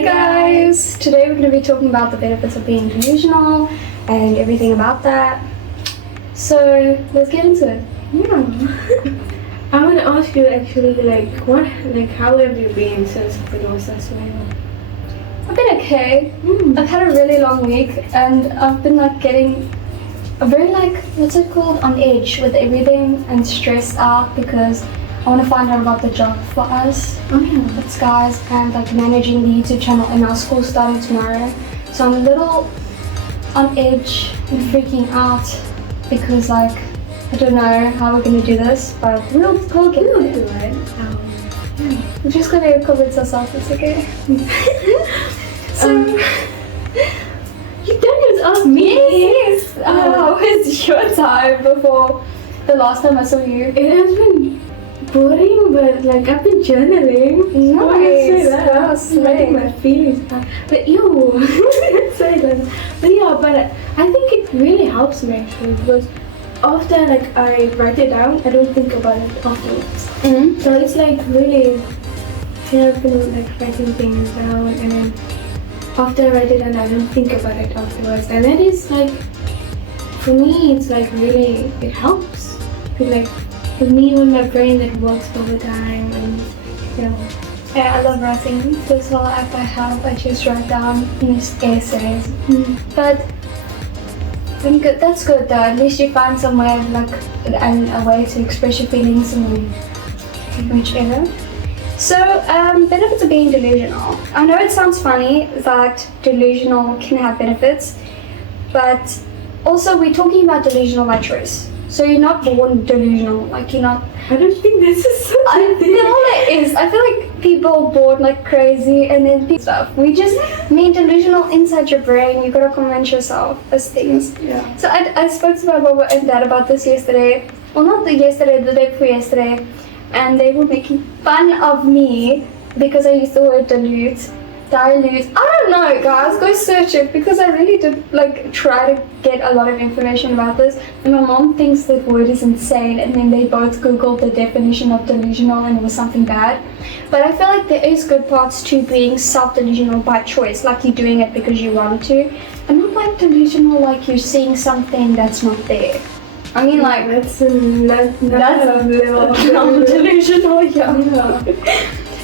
Hey guys! Today we're going to be talking about the benefits of being delusional and everything about that. So let's get into it. Yeah. I want to ask you actually, how have you been since the was last week? I've been okay. I've had a really long week and I've been getting a very what's it called, on edge with everything and stressed out because I want to find out about the job for us. It's guys and managing the YouTube channel and our school starting tomorrow. So I'm a little on edge and freaking out because I don't know how we're gonna do this, but we'll get it. We're just gonna convince ourselves it's okay. So you don't even ask me. Yes. How was your time before the last time I saw you? It has been boring, but I've been journaling. Nice. Letting my feelings out. But say that. But yeah, but I think it really helps me actually because after I write it down, I don't think about it afterwards. So it's really, I've been writing things down, and then after I write it down, I don't think about it afterwards, and that is for me, it's really, it helps. For me, with my brain that works all the time, and Yeah, I love writing. That's all I have. I just write down these essays. But that's good though. At least you find somewhere and a way to express your feelings and whichever. So, benefits of being delusional. I know it sounds funny that delusional can have benefits, but also we're talking about delusional by choice. So you're not born delusional, you're not. I don't think this is such I feel it is. I feel like people are born crazy and then stuff. We just mean delusional inside your brain. You gotta convince yourself as things. Yeah. So I spoke to my mom and dad about this yesterday. Well, not the day before yesterday. And they were making fun of me because I used the word dilute. I don't know, guys. Go search it because I really did try to get a lot of information about this. And my mom thinks that word is insane. And then they both googled the definition of delusional and it was something bad. But I feel like there is good parts to being self-delusional by choice, you're doing it because you want to, and not delusional you're seeing something that's not there. I mean, that's another level of delusional, yeah.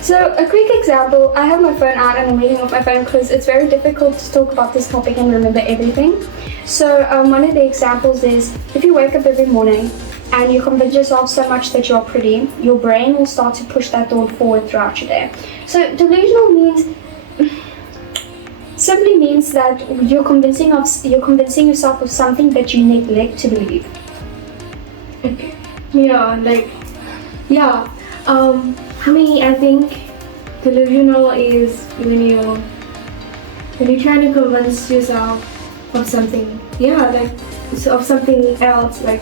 So a quick example, I have my phone out and I'm reading off my phone because it's very difficult to talk about this topic and remember everything. So one of the examples is if you wake up every morning and you convince yourself so much that you're pretty, your brain will start to push that thought forward throughout your day. So delusional simply means that you're convincing yourself of something that you neglect to believe. Okay. For me, I think delusional is when you're trying to convince yourself of something. Of something else. I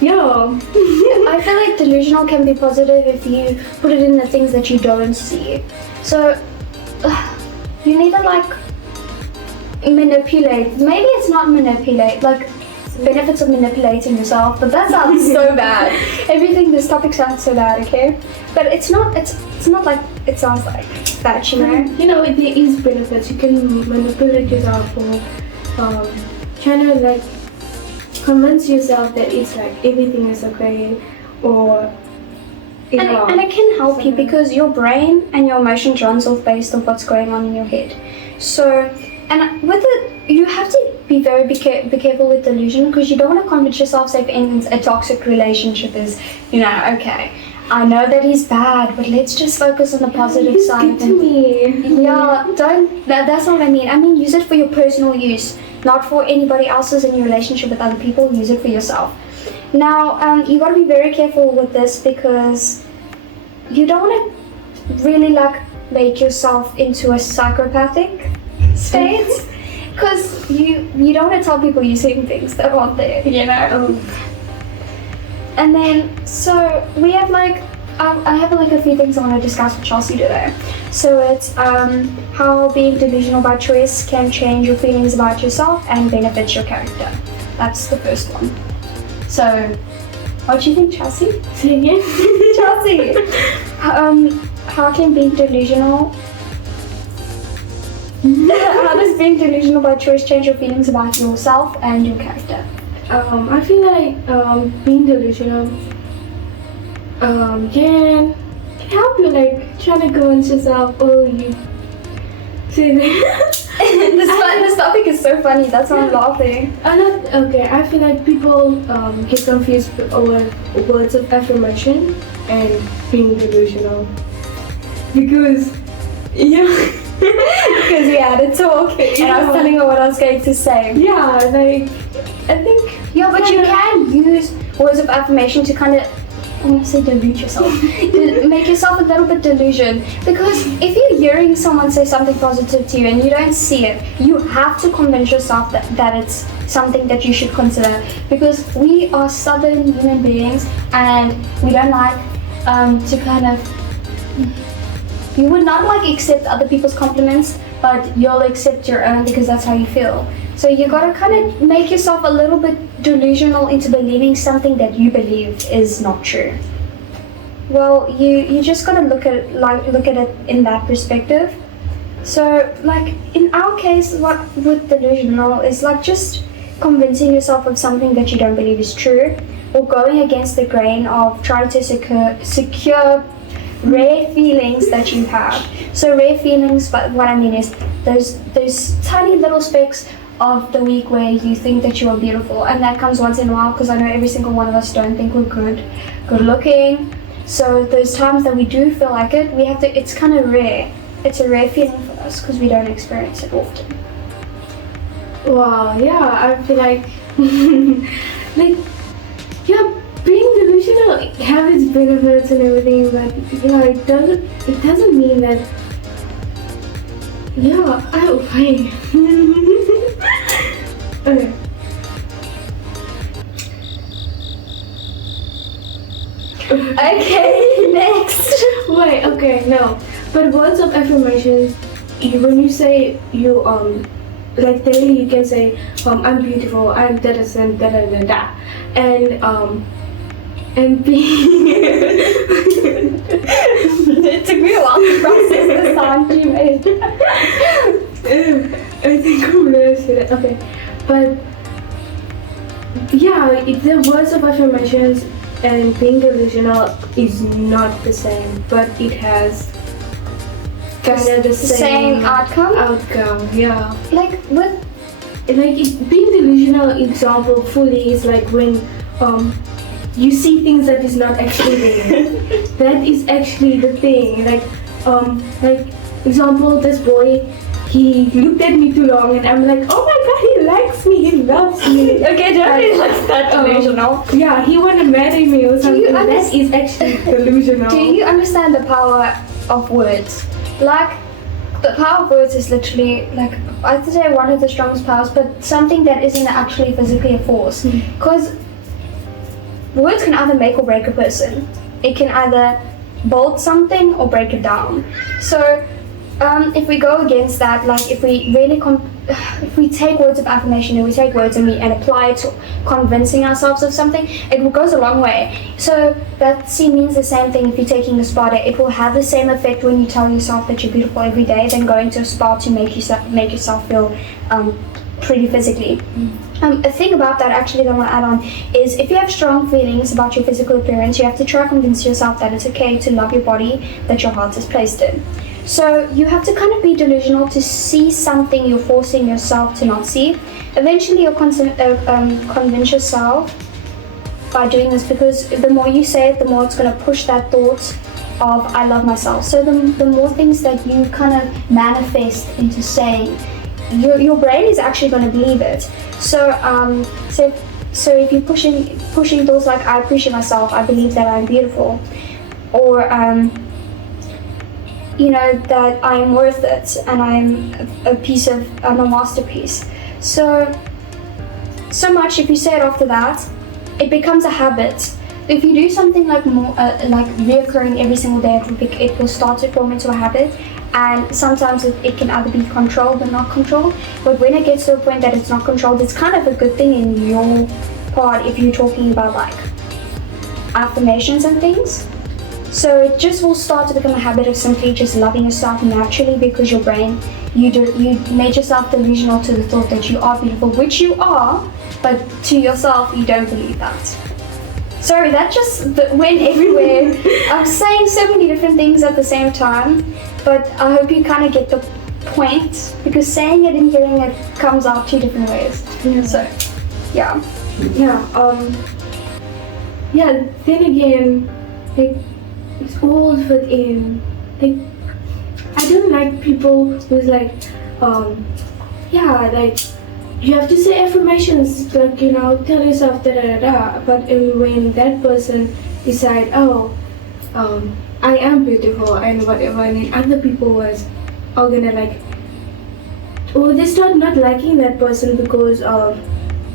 feel like delusional can be positive if you put it in the things that you don't see. So you need to manipulate. Maybe it's not manipulate. Benefits of manipulating yourself, but that sounds so bad. This topic sounds so bad, okay? But it's not it sounds like that, there is benefits. You can manipulate yourself or trying to convince yourself that it's everything is okay, or and it can help you because your brain and your emotions runs off based on what's going on in your head. So, and with it, you have to be careful with delusion because you don't want to convince yourself, say for instance, a toxic relationship is, okay, I know that he's bad, but let's just focus on the positive side. To me. Yeah, that's not what I mean. I mean, use it for your personal use, not for anybody else's in your relationship with other people. Use it for yourself. Now, you got to be very careful with this because you don't want to really make yourself into a psychopathic state. Because you don't want to tell people you're seeing things that aren't there, And then, so we have I have a few things I want to discuss with Chelsea today. So it's how being delusional by choice can change your feelings about yourself and benefit your character. That's the first one. So, what do you think, Chelsea? Say again. Chelsea, how can being delusional How does being delusional by choice change your feelings about yourself and your character? I feel like being delusional can help you, like trying to convince yourself, oh, you see This topic is so funny, that's why I'm laughing. I feel like people get confused over words of affirmation and being delusional. Because, Because we had a talk and I was telling her what I was going to say. yeah, like, I think... Yeah, but you can use words of affirmation to kind of, I want to say delude yourself, to make yourself a little bit delusion. Because if you're hearing someone say something positive to you and you don't see it, you have to convince yourself that it's something that you should consider. Because we are stubborn human beings and we don't like to kind of, you would not like accept other people's compliments, but you'll accept your own because that's how you feel. So you gotta kind of make yourself a little bit delusional into believing something that you believe is not true. Well, you just gotta look at it in that perspective. So like in our case, what with delusional is like just convincing yourself of something that you don't believe is true, or going against the grain of trying to secure rare feelings that you have. So rare feelings, but what I mean is those tiny little specks of the week where you think that you are beautiful, and that comes once in a while, because I know every single one of us don't think we're good looking. So those times that we do feel like it, we have to, it's kind of rare. It's a rare feeling for us because we don't experience it often. Wow, yeah, I feel like, like, yeah, being delusional has its benefits and everything, but it doesn't mean that. Yeah, wait. Okay. Okay, next. Wait, okay, no. But words of affirmations, when you say you like daily, you can say I'm beautiful, I'm da da da da da da, and being. It took me a while to process the sound you made. I think I'm gonna say that. Okay, but yeah, the words of affirmations and being delusional is not the same, but it has kind of the same outcome. Yeah. Being delusional example fully is like when you see things that is not actually there. That is actually the thing. Like example, this boy, he looked at me too long and I'm like, oh my god, he likes me, he loves me. Okay, don't be like that delusional. Yeah, he wanna marry me or something. That is actually delusional. Do you understand the power of words? Like, the power of words is literally, like, I'd say one of the strongest powers, but something that isn't actually physically a force. Because words can either make or break a person. It can either build something or break it down. So, if we go against that, like if we really if we take words of affirmation and we take words and apply it to convincing ourselves of something, it goes a long way. So that means the same thing if you're taking a spa day. It will have the same effect when you tell yourself that you're beautiful every day than going to a spa to make yourself feel pretty physically. A thing about that actually that I want to add on is if you have strong feelings about your physical appearance, you have to try to convince yourself that it's okay to love your body that your heart is placed in. So you have to kind of be delusional to see something you're forcing yourself to not see. Eventually you'll convince yourself by doing this, because the more you say it, the more it's going to push that thought of I love myself. So the more things that you kind of manifest into saying, your brain is actually going to believe it. So if you're pushing thoughts like I appreciate myself, I believe that I'm beautiful, or that I'm worth it and I'm a masterpiece. So much, if you say it after that, it becomes a habit. If you do something like more like reoccurring every single day, it will start to form into a habit. And sometimes it can either be controlled or not controlled. But when it gets to a point that it's not controlled, it's kind of a good thing in your part if you're talking about like affirmations and things. So it just will start to become a habit of simply just loving yourself naturally, because your brain you made yourself delusional to the thought that you are beautiful, which you are, but to yourself you don't believe that. Sorry, that just went everywhere. I'm saying so many different things at the same time, but I hope you kind of get the point, because saying it and hearing it comes out two different ways. Yeah. So, yeah. Yeah, then again, like, it's all within, like, I don't like people who's like, like, you have to say affirmations, like, tell yourself da-da-da-da, but when that person decide, I am beautiful and whatever, and then other people are gonna like, or they start not liking that person because of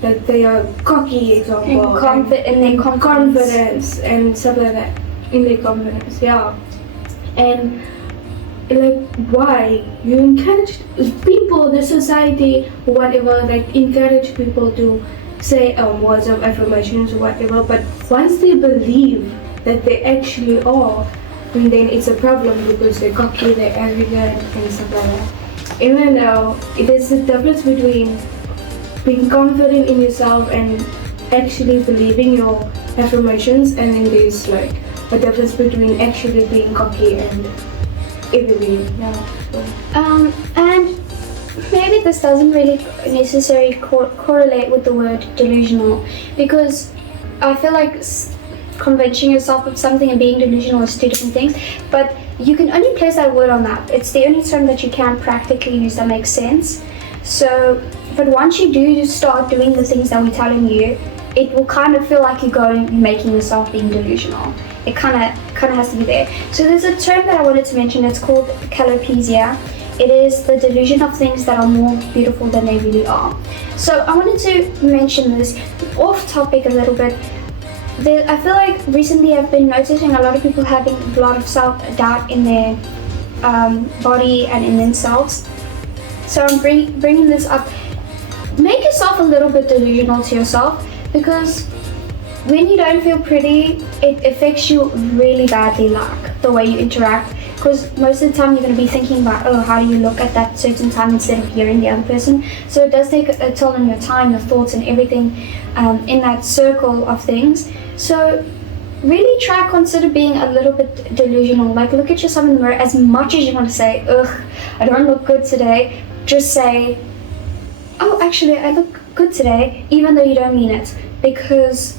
that they are cocky, example, And their confidence and stuff like that, in their confidence, and like, why you encourage people, the society, whatever, like, encourage people to say words of affirmations or whatever, but once they believe that they actually are, and then it's a problem because they're cocky, they're arrogant and stuff like that. Even though there's a difference between being confident in yourself and actually believing your affirmations, and then there's like a difference between actually being cocky and everything. And maybe this doesn't really necessarily correlate with the word delusional, because I feel like convincing yourself of something and being delusional is two different things, but you can only place that word on that. It's the only term that you can practically use that makes sense. So, but once you do start doing the things that we're telling you, it will kind of feel like you're making yourself being delusional. It kind of has to be there. So there's a term that I wanted to mention. It's called calopecia. It is the delusion of things that are more beautiful than they really are. So I wanted to mention this off topic a little bit. I feel like recently I've been noticing a lot of people having a lot of self-doubt in their body and in themselves. So I'm bringing this up. Make yourself a little bit delusional to yourself, because when you don't feel pretty, it affects you really badly, like the way you interact. Because most of the time you're going to be thinking about, how do you look at that certain time instead of hearing the other person. So it does take a toll on your time, your thoughts and everything in that circle of things. So really consider being a little bit delusional. Like, look at yourself in the mirror as much as you want to say, I don't look good today. Just say, actually I look good today, even though you don't mean it. Because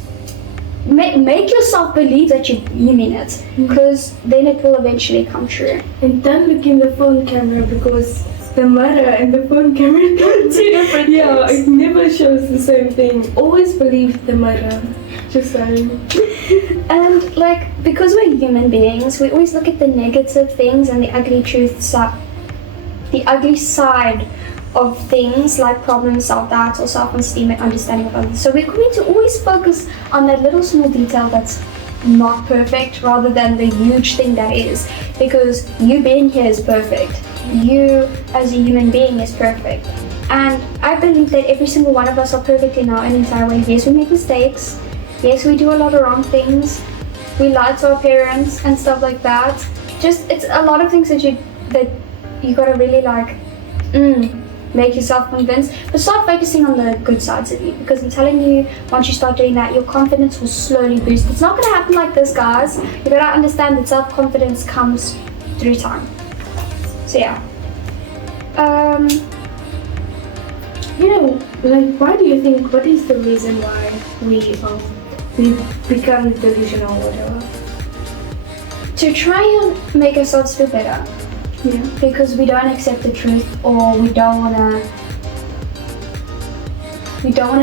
make yourself believe that you mean it, because then it will eventually come true. And don't look in the phone camera, because the mirror and the phone camera are two different things. It never shows the same thing. Always believe the mirror. Just saying. And like, because we're human beings, we always look at the negative things and the ugly the ugly side of things, like problems, self-doubt or self-esteem and understanding of others. So we're going to always focus on that little small detail that's not perfect, rather than the huge thing that is, because you being here is perfect. You as a human being is perfect. And I believe that every single one of us are perfect in our own entire way. Yes, we make mistakes. Yes, we do a lot of wrong things. We lie to our parents and stuff like that. It's a lot of things that you gotta really make yourself convinced, but start focusing on the good sides of you, because I'm telling you, once you start doing that, your confidence will slowly boost. It's not going to happen like this, guys. You gotta understand that self-confidence comes through time. So yeah. Why do you think, what is the reason why we become delusional or whatever? To try and make ourselves feel better. Yeah. Because we don't accept the truth, or we don't wanna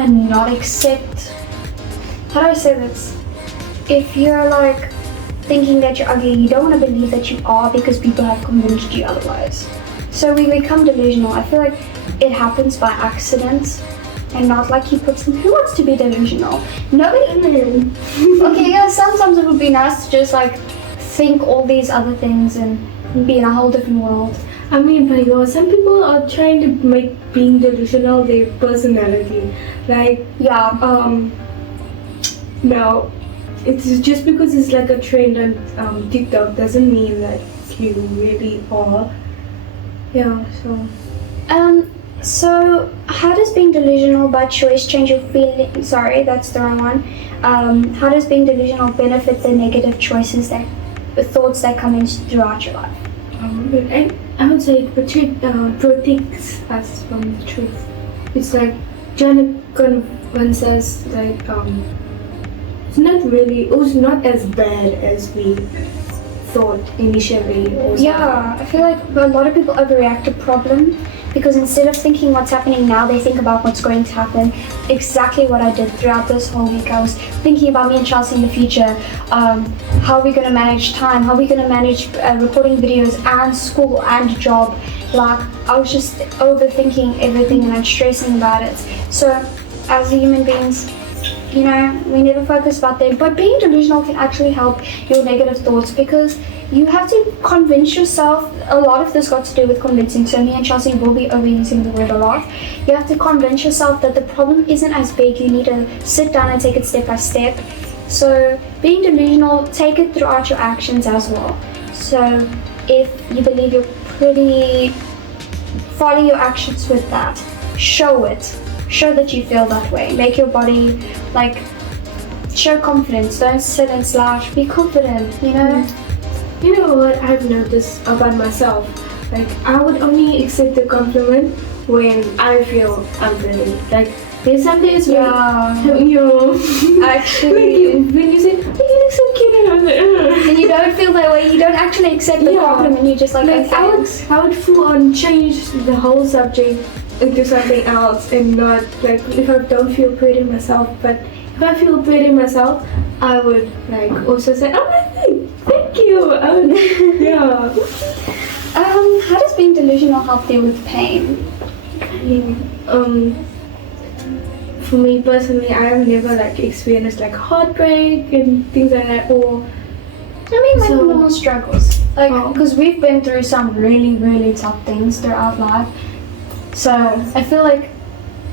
not accept. How do I say this? If you're like thinking that you're ugly, you don't want to believe that you are, because people have convinced you otherwise. So we become delusional. I feel like it happens by accident, and not like you put some. Who wants to be delusional? Nobody. Okay, yeah. Sometimes it would be nice to just like think all these other things and be in a whole different world. I mean, but some people are trying to make being delusional their personality. Like, no, it's just because it's like a trend on TikTok doesn't mean that you really are. Yeah, so So how does being delusional by choice change your feeling? Sorry, that's the wrong one. How does being delusional benefit the negative choices the thoughts that come in throughout your life? I would say it protects us from the truth. It's like trying to convince us like it's not as bad as we thought initially. Yeah, I feel like a lot of people overreact to problem because instead of thinking what's happening now, they think about what's going to happen. Exactly what I did throughout this whole week. I was thinking about me and Chelsea in the future. How are we going to manage time? How are we going to manage recording videos and school and job? Like, I was just overthinking everything and I'm stressing about it. So, as human beings, you know, we never focus about them. But being delusional can actually help your negative thoughts because you have to convince yourself. A lot of this got to do with convincing. So me and Chelsea will be overusing the word a lot. You have to convince yourself that the problem isn't as big. You need to sit down and take it step by step. So being delusional, take it throughout your actions as well. So if you believe you're pretty, follow your actions with that. Show it. Show that you feel that way. Make your body like show confidence. Don't sit and slouch. Be confident, you know? You know what I've noticed about myself? Like, I would only accept a compliment when I feel I'm pretty. Like, there's some days where, you know, actually, when you say, oh, you look so cute, and I'm like, ugh. And you don't feel that way, you don't actually accept the compliment, you just like, oh, thanks. I would full on change the whole subject into something else and not, like, if I don't feel pretty myself, but if I feel pretty myself, I would, like, also say, oh, thank you. Yeah. How does being delusional help deal with pain? For me personally, I have never like experienced like heartbreak and things like that, or like normal struggles. Like, because we've been through some really, really tough things throughout life. So I feel like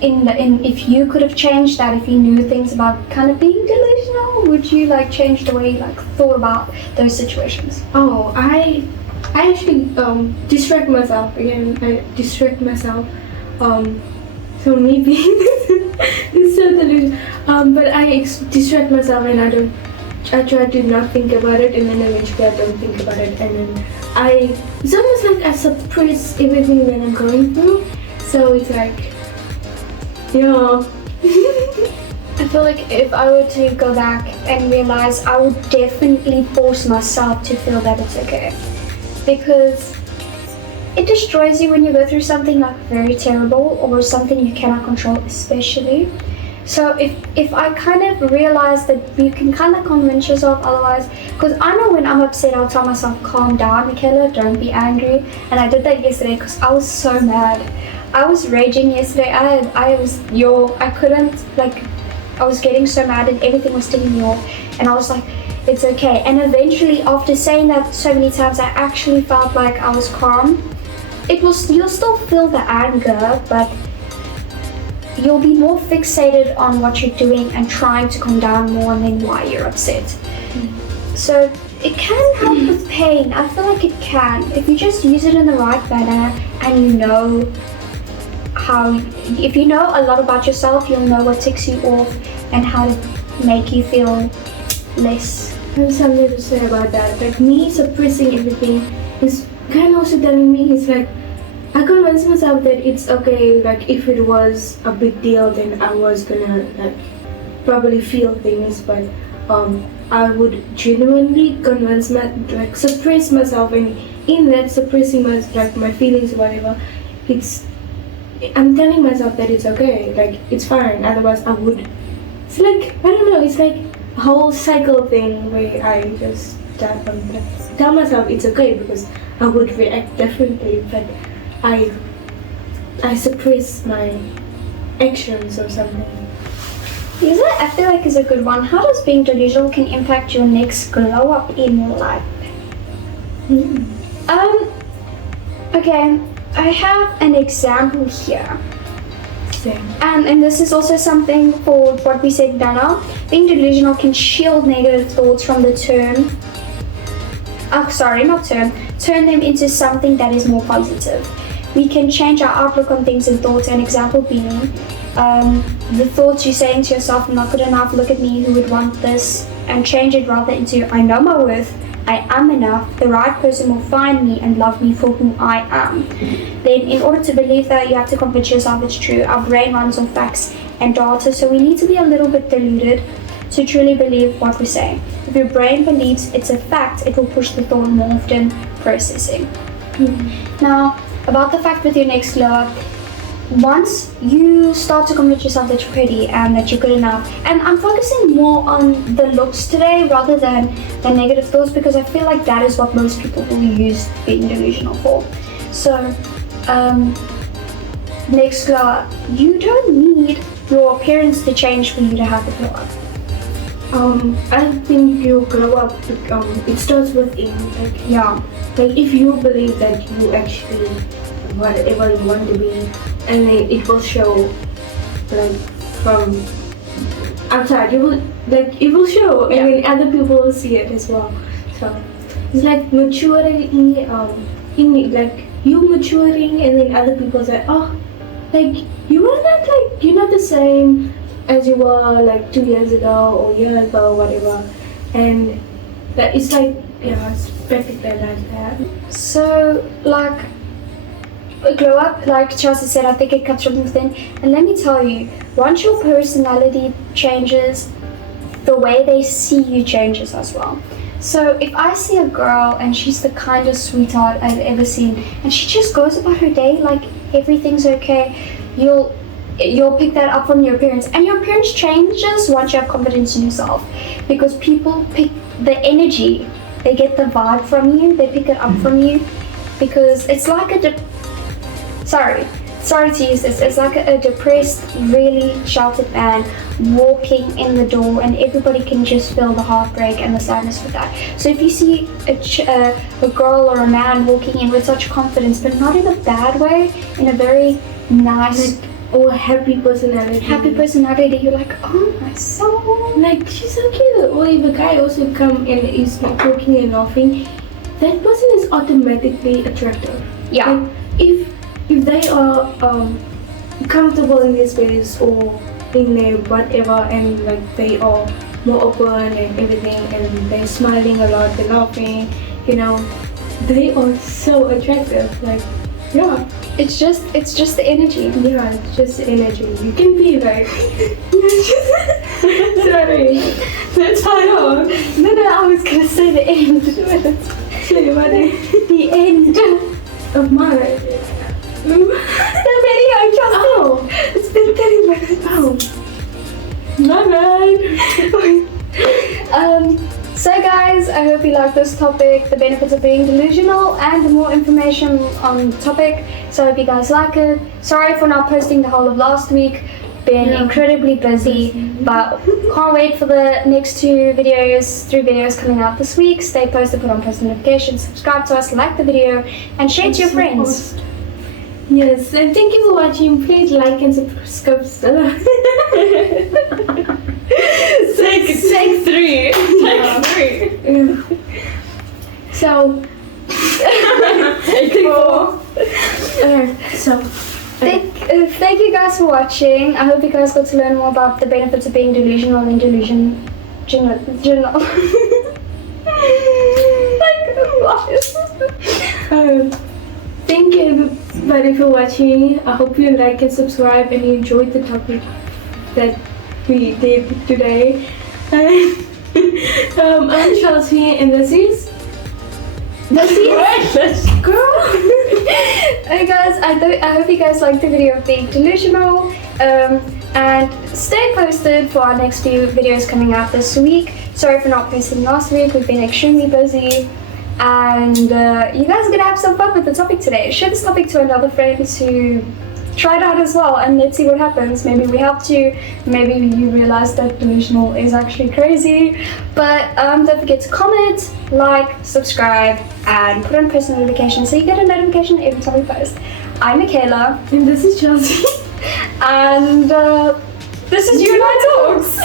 if you could have changed that, if you knew things about kind of being delusional, would you like change the way you like thought about those situations? Oh, I actually distract myself again. I distract myself. So maybe this is so delusional. But I distract myself and I try to not think about it, and then eventually I don't think about it, and then it's almost like I suppress everything that I'm going through. So it's like, yeah. I feel like if I were to go back and realize, I would definitely force myself to feel that it's okay. Because it destroys you when you go through something like very terrible or something you cannot control, especially. So if I kind of realize that you can kind of convince yourself otherwise, because I know when I'm upset, I'll tell myself, calm down, Michaela, don't be angry. And I did that yesterday because I was so mad. I was raging yesterday. I was getting so mad and everything was sticking me off. And I was like, it's okay. And eventually, after saying that so many times, I actually felt like I was calm. You'll still feel the anger, but you'll be more fixated on what you're doing and trying to calm down more than why you're upset. So it can help with pain. I feel like it can. If you just use it in the right manner and you know if you know a lot about yourself, you'll know what ticks you off and how to make you feel less. I have something to say about that. Like, me suppressing everything is kind of also telling me, it's like, I convinced myself that it's okay, like if it was a big deal then I was gonna like probably feel things, but I would genuinely suppress myself, and in that suppressing my feelings or whatever, I'm telling myself that it's okay, like it's fine, otherwise I would. It's like, I don't know, it's like a whole cycle thing where I just tell myself it's okay because I would react differently, but I suppress my actions or something. I feel like is a good one. How does being delusional can impact your next glow up in your life? Okay, I have an example here. Same. And this is also something for what we said now. Being delusional can shield negative thoughts from the turn them into something that is more positive. we can change our outlook on things and thoughts. An example being the thoughts you're saying to yourself, I'm not good enough, look at me, who would want this, and change it rather into, I know my worth, I am enough, the right person will find me and love me for who I am. Then in order to believe that, you have to convince yourself it's true. Our brain runs on facts and data, so we need to be a little bit deluded to truly believe what we say. If your brain believes it's a fact, it will push the thought more often, processing. Now, about the fact with your next glow up, once you start to convince yourself that you're pretty and that you're good enough, and I'm focusing more on the looks today rather than the negative thoughts, because I feel like that is what most people will use being delusional for. So, next glow up, you don't need your appearance to change for you to have a glow up. I think you grow up. It starts within. Like if you believe that you actually whatever you want to be, and then it will show, like from outside. It will show, and then other people will see it as well. So it's like maturing. Like you maturing, and then other people say, oh, like you're not the same as you were like 2 years ago or a year ago, whatever, and that it's like it's practically like that. So like a glow up, like Chelsea said, I think it comes from within. And let me tell you, once your personality changes, the way they see you changes as well. So if I see a girl and she's the kindest sweetheart I've ever seen, and she just goes about her day like everything's okay, you'll pick that up from your appearance. And your appearance changes once you have confidence in yourself, because people pick the energy, they get the vibe from you, they pick it up from you, because it's like sorry to use this, it's like a depressed, really sheltered man walking in the door, and everybody can just feel the heartbreak and the sadness with that. So if you see a girl or a man walking in with such confidence, but not in a bad way, in a very nice or happy personality, you're like, oh my soul, like she's so cute. Or if a guy also come and is not talking and laughing, that person is automatically attractive. Yeah. Like, if they are comfortable in their space or in their whatever, and like they are more open and everything, and they're smiling a lot, they're laughing, they are so attractive. Like, yeah. It's just the energy. Yeah, it's just the energy. You can be like, sorry, that's hard. No, I was gonna say the end. The end of mine. The video just oh, it's been 30 minutes. Oh, my bad. So guys, I hope you like this topic, the benefits of being delusional, and more information on the topic. So I hope you guys like it. Sorry for not posting the whole of last week. Been incredibly busy, but can't wait for the next 3 videos coming out this week. Stay posted, put on post notifications, subscribe to us, like the video, and share it to your friends. Yes, and thank you for watching. Please like and subscribe. Take 3. So, take 4. So, thank you guys for watching. I hope you guys got to learn more about the benefits of being delusional and delusional. Thank you everybody for watching. I hope you like and subscribe and you enjoyed the topic that we did today. I'm Chelsea, and this is girl. Hey guys, I hope you guys liked the video of being delusional. And stay posted for our next few videos coming out this week. Sorry for not posting last week, we've been extremely busy. And you guys are gonna have some fun with the topic today. Share this topic to another friend to try it out as well, and let's see what happens. Maybe we helped you, maybe you realized that delusional is actually crazy. But don't forget to comment, like, subscribe, and put on post notifications so you get a notification every time we post. I'm Michaela. And this is Chelsea. And this is You and I Talks.